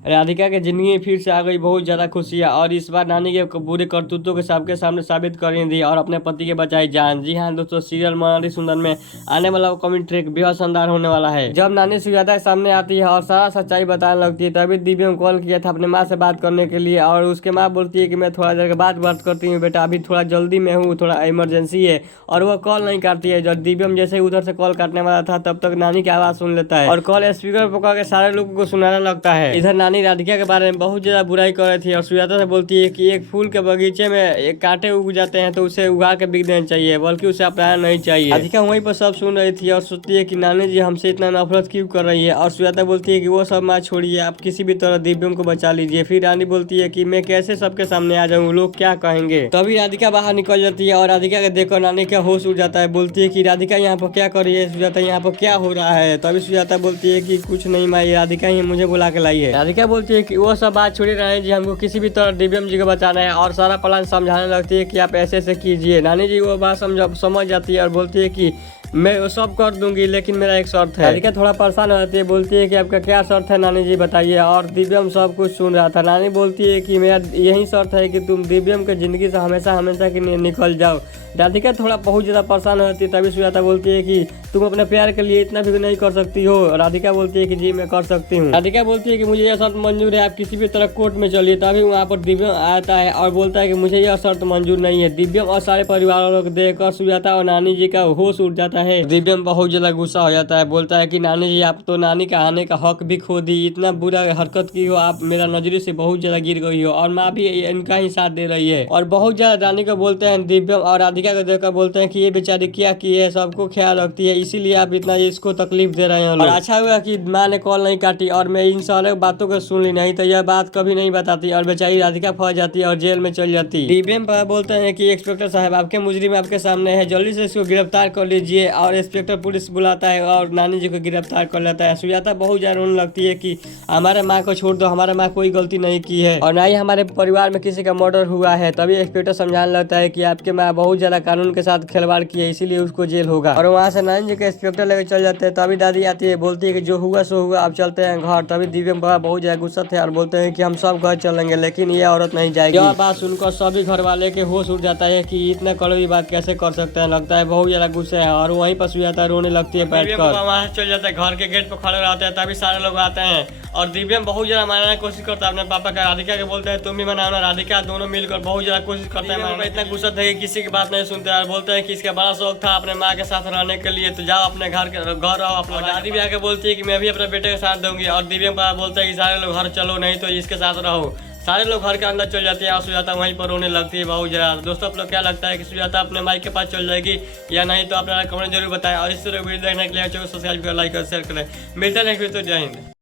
राधिका के जिंदगी में फिर से आ गई बहुत ज्यादा खुशियाँ और इस बार नानी के बुरे करतूतों के सबके सामने साबित कर रही थी और अपने पति के बचाई जान। जी हाँ दोस्तों, सीरियल मनाली सुंदर में आने वाला कॉमेडी ट्रैक बेहद शानदार होने वाला है। जब नानी सुजाता के सामने आती है और सारा सच्चाई बताने लगती है, तभी दिव्या ने कॉल किया था अपने माँ से बात करने के लिए और उसके माँ बोलती है कि मैं थोड़ा देर के बाद बात करती हूँ बेटा, अभी थोड़ा जल्दी में हूँ, थोड़ा इमरजेंसी है। और वो कॉल नहीं काटती है। जब दिव्यम जैसे ही उधर से कॉल काटने वाला था तब तक नानी की आवाज सुन लेता है और कॉल स्पीकर पर पकड़ के सारे लोगों को सुनाने लगता है। इधर नानी राधिका के बारे में बहुत ज्यादा बुराई कर रही थी और सुजाता से बोलती है कि एक फूल के बगीचे में एक कांटे उग जाते हैं तो उसे उगा के बिक देना चाहिए, बल्कि उसे अपनाना नहीं चाहिए। राधिका वहीं पर सब सुन रही थी और सोचती है कि नानी जी हमसे इतना नफरत क्यों कर रही है। और सुजाता बोलती है कि वो सब बात छोड़िए, आप किसी भी तरह दिव्यम को बचा लीजिए। फिर रानी बोलती है कि मैं कैसे सबके सामने आ जाऊँ, लोग क्या कहेंगे। तभी राधिका बाहर निकल जाती है और राधिका के देखकर नानी का होश उड़ जाता है। बोलती है कि राधिका यहाँ पर क्या कर रही है, सुजाता यहाँ पर क्या हो रहा है। तभी सुजाता बोलती है कि कुछ नहीं माई, राधिका ही मुझे बुला के लाई है। राधिका बोलती है कि वो सब बात छोड़ी नानी जी, हमको किसी भी तरह दिव्यम जी को बचाना है और सारा प्लान समझाने लगती है कि आप ऐसे ऐसे कीजिए। नानी जी वो बात समझ जाती है और बोलती है कि मैं वो सब कर दूंगी, लेकिन मेरा एक शर्त है। राधिका थोड़ा परेशान हो जाती है, बोलती है कि आपका क्या शर्त है नानी जी बताइए। और दिव्यम सब कुछ सुन रहा था। नानी बोलती है कि मेरा यही शर्त है कि तुम दिव्यम के जिंदगी से हमेशा हमेशा के लिए निकल जाओ। राधिका थोड़ा बहुत ज्यादा परेशान हो जाती है। तभी सुजाता बोलती है कि तुम अपने प्यार के लिए इतना भी नहीं कर सकती हो। राधिका बोलती है कि जी मैं कर सकती हूँ। राधिका बोलती है कि मुझे यह शर्त मंजूर है, आप किसी भी तरह कोर्ट में चलिए। तभी वहाँ पर दिव्यम आता है और बोलता है कि मुझे यह शर्त मंजूर नहीं है। दिव्यम और सारे परिवार वालों को देखकर सुजाता और नानी जी का होश उड़ जाता है। दिव्यम बहुत ज्यादा गुस्सा हो जाता है, बोलता है कि नानी जी आप तो नानी का आने का हक भी खो दी, इतना बुरा हरकत की हो आप, मेरा नजरे से बहुत ज्यादा गिर गई हो और माँ भी इनका ही साथ दे रही है। और बहुत ज्यादा रानी को बोलते हैं दिव्यम और राधिका को देखकर बोलते हैं कि ये बेचारी क्या की है, सबको ख्याल रखती है, इसीलिए आप इतना इसको तकलीफ दे रहे हैं। और अच्छा हुआ कि माँ ने कॉल नहीं काटी और मैं इन सारे बातों को सुन ली, नहीं तो यह बात कभी नहीं बताती और बेचारी राधिका फंस जाती और जेल में चल जाती। दिव्यम बोलते हैं कि इंस्पेक्टर साहब आपके मुजरिम आपके सामने है, जल्दी से इसको गिरफ्तार कर लीजिए। और इंस्पेक्टर पुलिस बुलाता है और नानी जी को गिरफ्तार कर लेता है। सुजाता बहुत ज्यादा रोने लगती है कि हमारे माँ को छोड़ दो, हमारे माँ कोई गलती नहीं की है और ना ही हमारे परिवार में किसी का मर्डर हुआ है। तभी इंस्पेक्टर समझाने लगता है कि आपके माँ बहुत ज्यादा कानून के साथ खिलवाड़ की है, इसीलिए उसको जेल होगा। और वहाँ से नानी जी के इंस्पेक्टर लेकर चल जाते हैं। तभी दादी आती है, बोलती है कि जो हुआ सो हुआ, आप चलते हैं घर। तभी दिव्यम बाबा बहुत ज्यादा गुस्सा थे और बोलते हैं कि हम सब घर चलेंगे, लेकिन ये औरत नहीं जाएगी। यह बात सुनकर सभी घर वाले के होश उड़ जाता है कि इतना कड़वी बात कैसे कर सकते हैं। लगता है बहुत ज्यादा गुस्सा है और वहीं पर सुजाता रोने लगती है बैठकर। वहाँ से चल जाता है, घर के गेट पर खड़े रहते हैं। तभी सारे लोग आते हैं और दिव्यम बहुत ज्यादा मनाने की कोशिश करता है अपने पापा का। राधिका के बोलते हैं तुम भी मनाओ ना, राधिका दोनों मिलकर बहुत ज्यादा कोशिश करते हैं। इतना गुस्सा था कि किसी की बात नहीं सुनते और बोलते हैं कि इसका बड़ा शौक था अपने माँ के साथ रहने के लिए, तो जाओ अपने घर रहो अपना। दादी भी आके बोलती है कि मैं भी अपने बेटे के साथ दूंगी और दिव्यम पापा बोलते हैं कि सारे लोग घर चलो, नहीं तो इसके साथ रहो। सारे लोग घर के अंदर चल जाते हैं और सुजाता वहीं पर रोने लगती है बहुत ज्यादा। दोस्तों आप लोग क्या लगता है कि सुजाता अपने माई के पास चल जाएगी या नहीं, तो आप कमेंट जरूर बताएं और इस तरह वीडियो देखने के लिए चैनल को सब्सक्राइब कर, लाइक और शेयर करें। मिलते हैं नेक्स्ट वीडियो, जय हिंद।